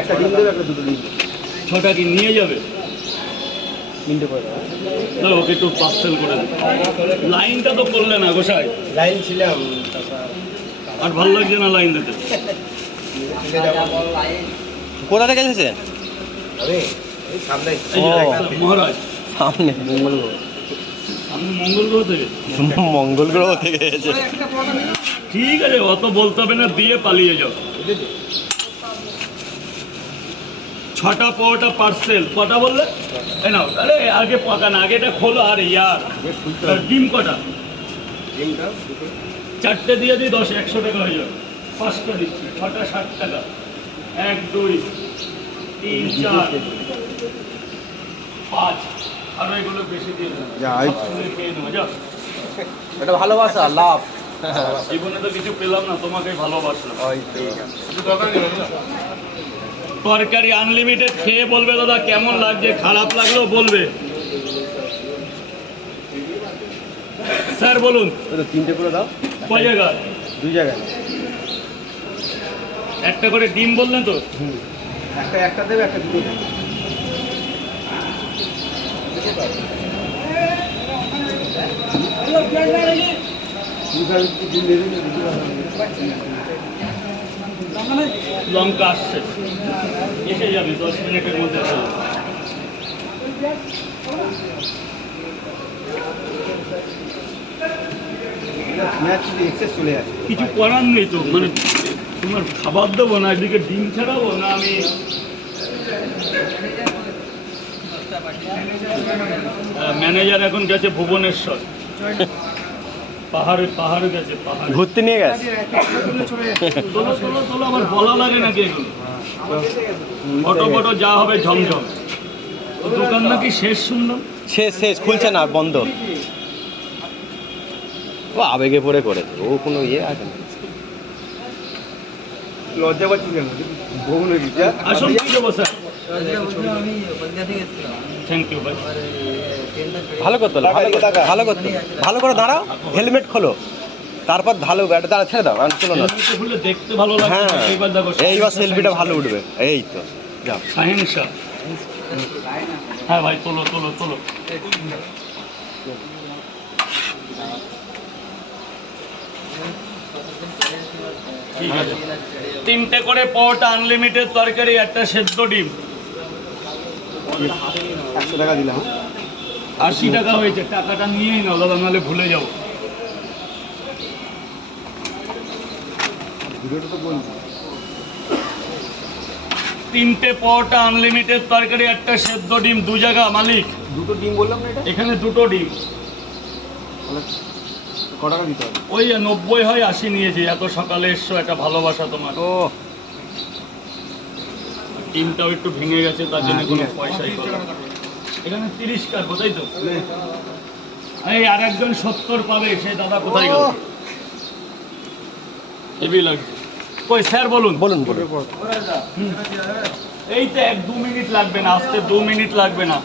একটা ডিম দেবে, একটা দুটো ডিম দেবে। 6টা কি নিয়ে যাবে? 3টে করে দাও। না ওকে একটু পার্সেল করে দেবে। লাইনটা তো করলে না গোসাই, লাইন ছিলাম আর ভালো লাগছে না লাইন দিতে। কোথা থেকে এসেছেন? আমি এই সামনে এই যে মহারাজ সামনে আমি মঙ্গল গ্রহ থেকে। মঙ্গল গ্রহ থেকে এসেছে। ঠিক আছে, অত বলতে হবে না, দিয়ে পালিয়ে যাও। 6টা পাওয়াটা পার্সেল। কটা বললে? এই নাও। আরে আগে পাকা না, আগে এটা খোলো। আর ইয়ার ডিম কটা? ডিমটা দুটো 4টে দিয়ে দিই, 100 টাকা হয়ে যাবে। 5টা দিচ্ছি, 6টা 60 টাকা। 1 2 3 4 5। আর এগুলো বেশি দিয়ে দেবো। যাই। খেয়ে নেবো, যাও। এটা ভালোবাসা, লাভ। জীবনে তো কিছু পেলাম না, তোমাকেই ভালোবাসলাম। ঠিক আছে। তরকারি আনলিমিটেড খেয়ে বলবে দাদা কেমন লাগছে, খারাপ লাগলেও বলবে। স্যার বলুন 3টে করে দাও। কয় জায়গায়? 2 জায়গায়। একটা করে ডিম বললেন তো? একটা দেবে, একটা দুটো দেবে। লঙ্কা আসছে, এসে যাবে 10 মিনিটের মধ্যে। পেঁয়াজ চিলি এক্সেস চলে যাচ্ছে। কিছু করার নেই তো, মানে তোমার খাবার দেবো না, এদিকে ডিম ছাড়াবো না আমি। ম্যানেজার এখন গেছে ভুবনেশ্বর, পাহাড়ে গেছে, পাহাড়ে। ঘুরতে নিয়ে গেছে। তোলো তোলো তোলো, আবার বলা লাগে নাকি এগুলো? ফটো ফটো যা হবে ঝমঝম। দোকান নাকি শেষ শুনলাম। শেষ খুলছে না, বন্ধ। ও আবেগে পড়ে করেছে, ও কোনো ইয়ে আছে না। লজ্জা পাচ্ছি কেন? ভুবন গেছে। আসুন কি দেবো স্যার? থ্যাংক ইউ ভাই। ভালো করতো, ভালো করতো। ভালো করে দাঁড়াও, হেলমেট খোলো, তারপর ভালো ব্যাটা দাঁড়া, ছেড়ে দাও, আর চলো না। এমনিতে হলে দেখতে ভালো লাগে। হ্যাঁ, এইবার দেখো এইবার সেলফিটা ভালো উঠবে। এই তো যাও। শাহিন শাহ। হ্যাঁ ভাই, তোলো তোলো তোলো। ঠিক আছে, 3টে করে পরোটা আনলিমিটেড তরকারি, একটা সেদ্ধ ডিম। 100 টাকা দিলাম। 80 টাকা হয়েছে, টাকাটা নিয়েই নাও দাদা, নাহলে ভুলে যাবো। ভিডিওটা তো বলছি। 3টে পরোটা আনলিমিটেড তরকারি, একটা সেদ্ধ ডিম, 2 জায়গা মালিক। দুটো ডিম বললাম না এটা? এখানে 2টো ডিম। তাহলে ক টাকা দিতে হবে? ওই 90 হয়, 80 নিয়েছি। এত সকালে এসছো, একটা ভালোবাসা তোমার। ও ডিমটাও একটু ভেঙে গেছে, তার জন্য কোনো পয়সাই করলাম না। এখানে 30 কাটবো, তাই তো? এই আর একজন 70 পাবে, সেই দাদা কোথায় গেল? হেভি লাগছে। কই স্যার বলুন। বলুন। এই তো 1-2 মিনিট লাগবে না, আসতে 2 মিনিট লাগবে না।